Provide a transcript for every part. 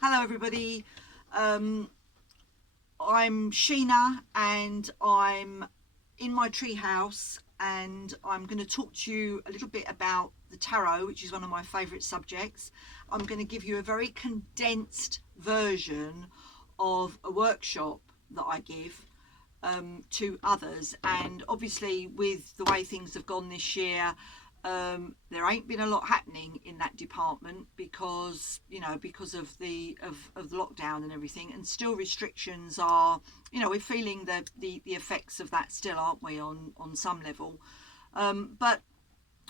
Hello everybody, I'm Sheena and I'm in my treehouse, and I'm going to talk to you a little bit about the tarot, which is one of my favourite subjects. I'm going to give you a very condensed version of a workshop that I give to others, and obviously with the way things have gone this year, there ain't been a lot happening in that department because of the lockdown and everything, and still restrictions are, we're feeling the effects of that still, aren't we, on some level. But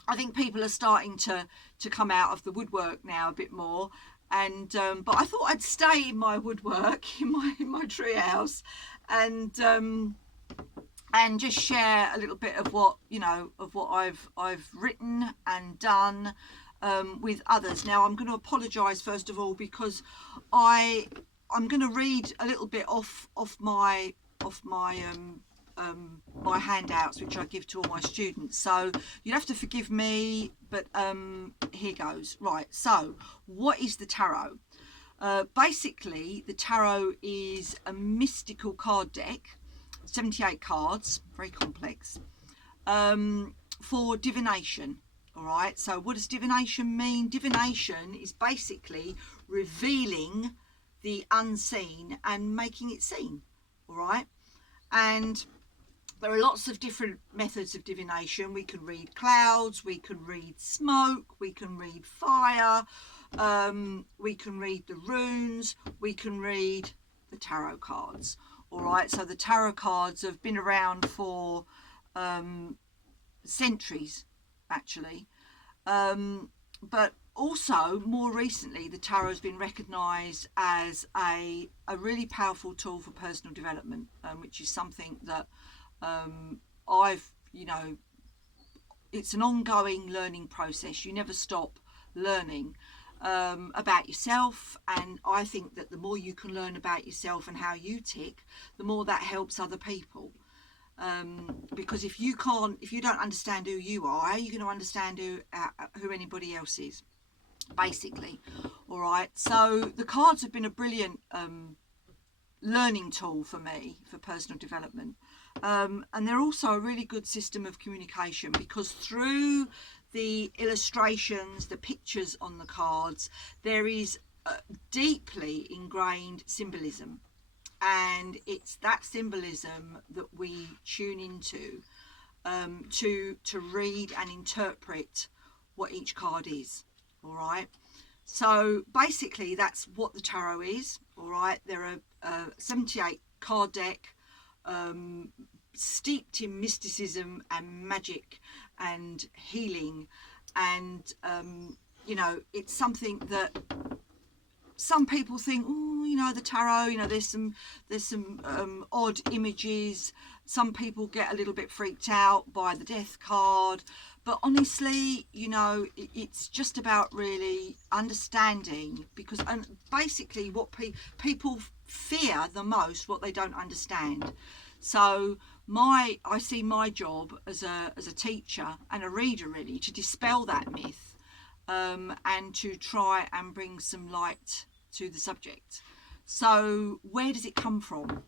I think people are starting to come out of the woodwork now a bit more, and but I thought I'd stay in my woodwork in my treehouse, and just share a little bit of what I've written and done with others. Now I'm going to apologise first of all because I'm going to read a little bit off my my handouts, which I give to all my students, so you'll have to forgive me, but here goes. Right, so what is the tarot? Basically the tarot is a mystical card deck, 78 cards, very complex, for divination. All right, so what does divination mean? Divination is basically revealing the unseen and making it seen. All right, and there are lots of different methods of divination. We can read clouds, we can read smoke, we can read fire, we can read the runes, we can read the tarot cards. All right, so the tarot cards have been around for centuries, actually. But also, more recently, the tarot has been recognised as a really powerful tool for personal development, which is something that I've, it's an ongoing learning process. You never stop learning about yourself, and I think that the more you can learn about yourself and how you tick, the more that helps other people, because if you don't understand who you are, how are you going to understand who anybody else is, basically? All right, so the cards have been a brilliant learning tool for me for personal development, and they're also a really good system of communication, because through the illustrations, the pictures on the cards, there is deeply ingrained symbolism, and it's that symbolism that we tune into to read and interpret what each card is. All right, so basically that's what the tarot is. All right, there are 78 card deck, steeped in mysticism and magic and healing, and it's something that some people think, oh, the tarot, there's some odd images. Some people get a little bit freaked out by the death card, but honestly, it's just about really understanding, because basically what people fear the most, what they don't understand. So I see my job as a teacher and a reader, really, to dispel that myth, and to try and bring some light to the subject. So where does it come from?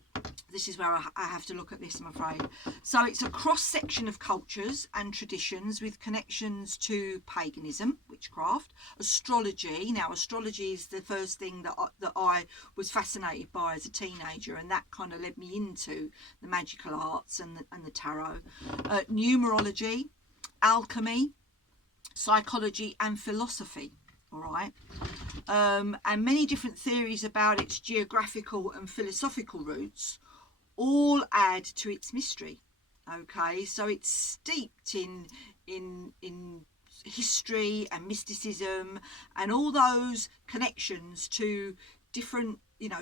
This is where I have to look at this, I'm afraid. So it's a cross section of cultures and traditions with connections to paganism, witchcraft, astrology. Now, astrology is the first thing that I was fascinated by as a teenager, and that kind of led me into the magical arts and the tarot. Numerology, alchemy, psychology and philosophy. All right, and many different theories about its geographical and philosophical roots all add to its mystery. Okay, so it's steeped in history and mysticism and all those connections to different,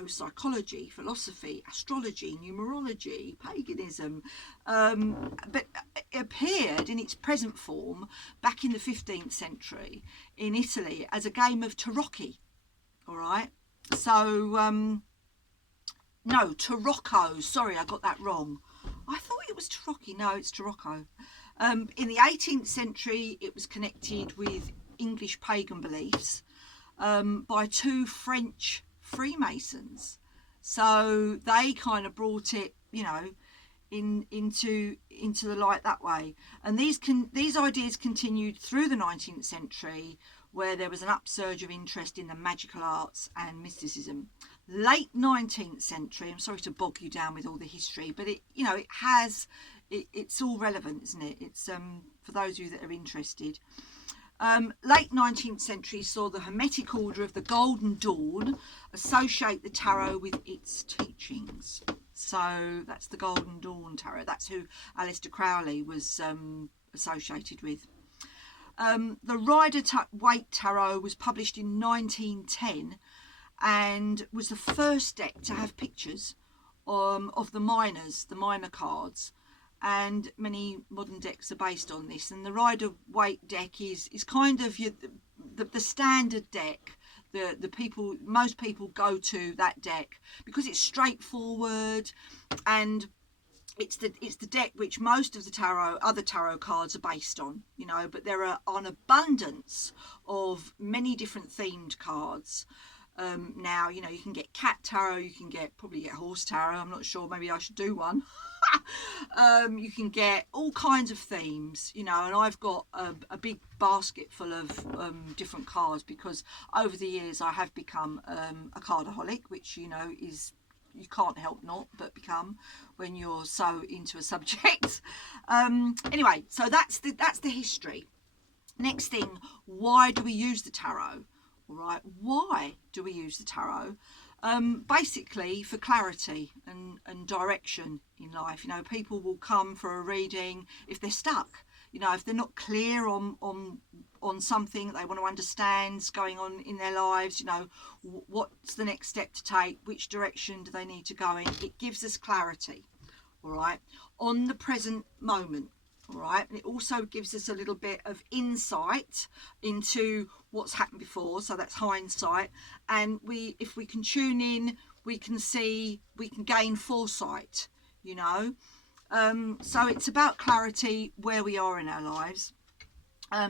psychology, philosophy, astrology, numerology, paganism, but it appeared in its present form back in the 15th century in Italy as a game of tarocchi. All right, so no, tarocco, sorry, I got that wrong. I thought it was tarocchi. No, it's tarocco. In the 18th century, it was connected with English pagan beliefs by two French Freemasons. So they kind of brought it, into the light that way. And these ideas continued through the 19th century, where there was an upsurge of interest in the magical arts and mysticism. Late 19th century, I'm sorry to bog you down with all the history, but it's all relevant, isn't it? It's for those of you that are interested. Late 19th century saw the Hermetic Order of the Golden Dawn associate the tarot with its teachings. So that's the Golden Dawn tarot. That's who Aleister Crowley was associated with. The Rider-Waite tarot was published in 1910 and was the first deck to have pictures of the minor cards. And many modern decks are based on this. And the Rider-Waite deck is kind of the standard deck. Most people go to that deck because it's straightforward, and it's the deck which most of the other tarot cards are based on, but there are an abundance of many different themed cards. Now, you can get cat tarot, you can probably get horse tarot, I'm not sure, maybe I should do one. You can get all kinds of themes, and I've got a big basket full of different cards, because over the years I have become a cardaholic, which is, you can't help not but become when you're so into a subject. Anyway, so that's the history. Next thing, why do we use the tarot? All right, why do we use the tarot? Basically for clarity and direction in life. People will come for a reading if they're stuck, if they're not clear on something that they want to understand going on in their lives. What's the next step to take, which direction do they need to go in. It gives us clarity, all right, on the present moment. All right, and it also gives us a little bit of insight into what's happened before, so that's hindsight. And if we can tune in, we can gain foresight, so it's about clarity where we are in our lives.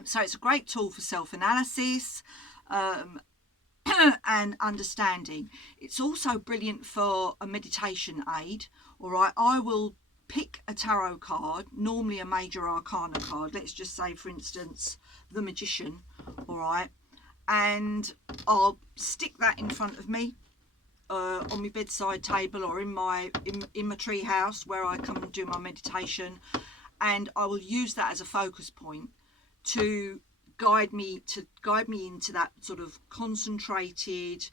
So it's a great tool for self-analysis and understanding. It's also brilliant for a meditation aid. All right, I will pick a tarot card, normally a major arcana card, let's just say for instance the Magician, all right, and I'll stick that in front of me on my bedside table, or in my treehouse where I come and do my meditation, and I will use that as a focus point to guide me into that sort of concentrated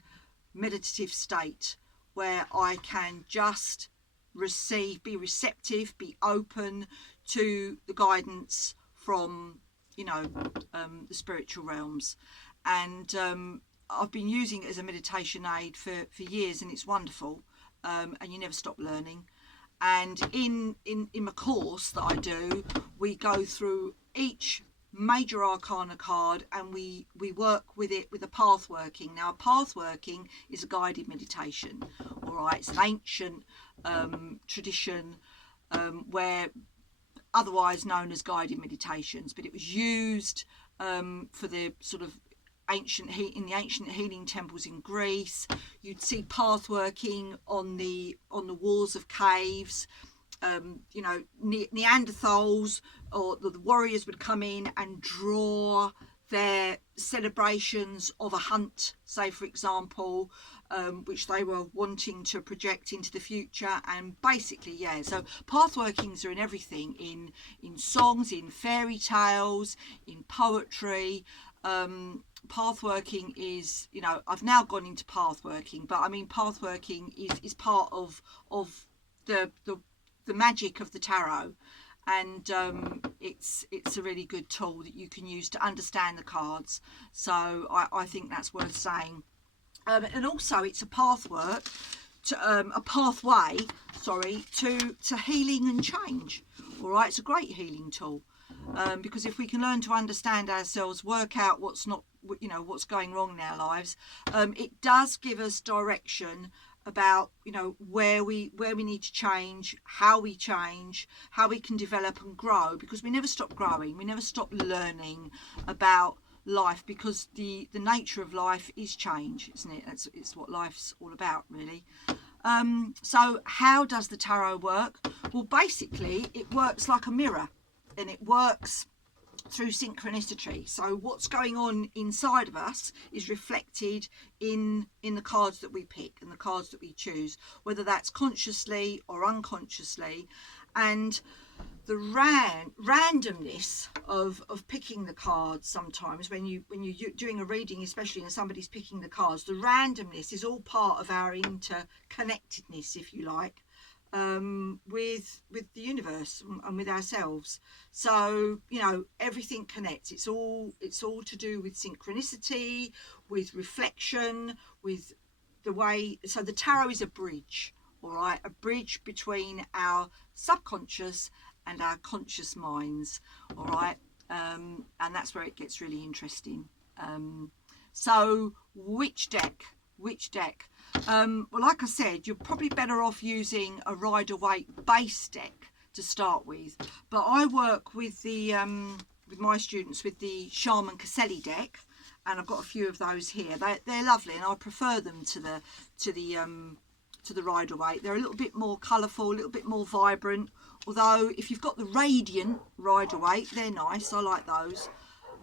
meditative state where I can just be receptive, be open to the guidance from the spiritual realms. And I've been using it as a meditation aid for years, and it's wonderful, and you never stop learning. And in my course that I do, we go through each major arcana card, and we work with it with a pathworking. Now, pathworking is a guided meditation, all right. It's an ancient tradition, where otherwise known as guided meditations, but it was used for the sort of in the ancient healing temples in Greece. You'd see pathworking on the walls of caves. Neanderthals or the warriors would come in and draw their celebrations of a hunt, say for example, which they were wanting to project into the future. And basically, so pathworkings are in everything, in songs, in fairy tales, in poetry. Pathworking is, I've now gone into pathworking, but I mean pathworking is part of the magic of the tarot. And it's a really good tool that you can use to understand the cards. So I think that's worth saying. And also it's a pathway to healing and change. All right, it's a great healing tool, because if we can learn to understand ourselves, work out what's going wrong in our lives, it does give us direction about where we need to change, how we can develop and grow, because we never stop growing, we never stop learning about life, because the nature of life is change, isn't it? It's what life's all about, really. So how does the tarot work? Well, basically it works like a mirror, and it works through synchronicity. So what's going on inside of us is reflected in the cards that we pick and the cards that we choose, whether that's consciously or unconsciously. And the randomness of picking the cards, sometimes when you're doing a reading, especially when somebody's picking the cards, the randomness is all part of our interconnectedness, if you like, with the universe and with ourselves. So, you know, everything connects. It's all to do with synchronicity, with reflection, with the way. So the tarot is a bridge, all right, a bridge between our subconscious and our conscious minds, all right, and that's where it gets really interesting. So which deck? Well, like I said, you're probably better off using a Rider-Waite base deck to start with, but I work with the with my students with the Shaman Caselli deck, and I've got a few of those here. They're lovely, and I prefer them to the Rider-Waite. They're a little bit more colourful, a little bit more vibrant, although if you've got the Radiant Rider-Waite, they're nice. I like those.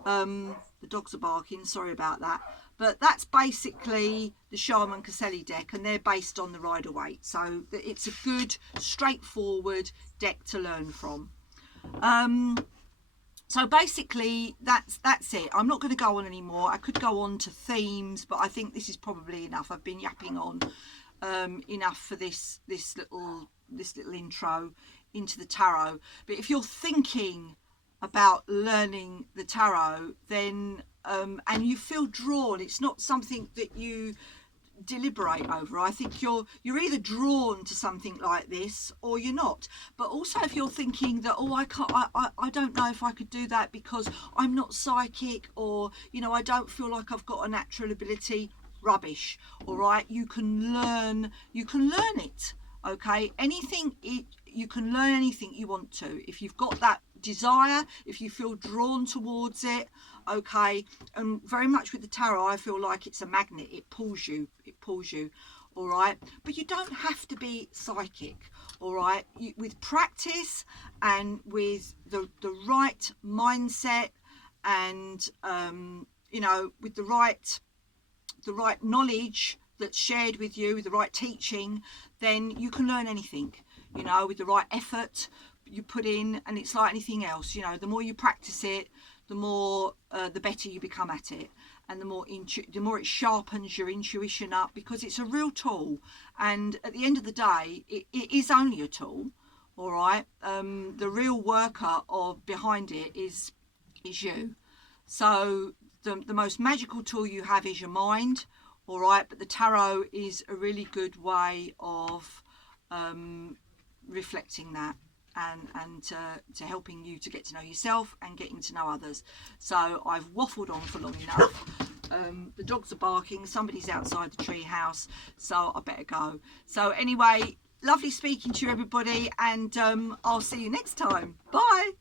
The dogs are barking, sorry about that. But that's basically the Shaman Caselli deck, and they're based on the Rider-Waite. So it's a good, straightforward deck to learn from. So basically, that's it. I'm not going to go on anymore. I could go on to themes, but I think this is probably enough. I've been yapping on enough for this little intro into the tarot. But if you're thinking about learning the tarot, then and you feel drawn, it's not something that you deliberate over. I think you're either drawn to something like this or you're not. But also, if you're thinking that, oh, I don't know if I could do that because I'm not psychic, or, you know, I don't feel like I've got a natural ability, rubbish. All right, you can learn it. Okay, you can learn anything you want to if you've got that desire, if you feel drawn towards it. Okay, and very much with the tarot, I feel like it's a magnet. It pulls you. All right, but you don't have to be psychic. All right, with practice and with the right mindset, and you know, with the right knowledge that's shared with you, with the right teaching, then you can learn anything, you know, with the right effort you put in. And it's like anything else, you know, the more you practice it, the better you become at it, and the more it sharpens your intuition up, because it's a real tool. And at the end of the day, it is only a tool. All right, the real worker behind it is you. So the most magical tool you have is your mind. All right, but the tarot is a really good way of reflecting that, and to helping you to get to know yourself and getting to know others. So I've waffled on for long enough. The dogs are barking, somebody's outside the tree house, so I better go. So anyway, lovely speaking to you, everybody, and I'll see you next time. Bye.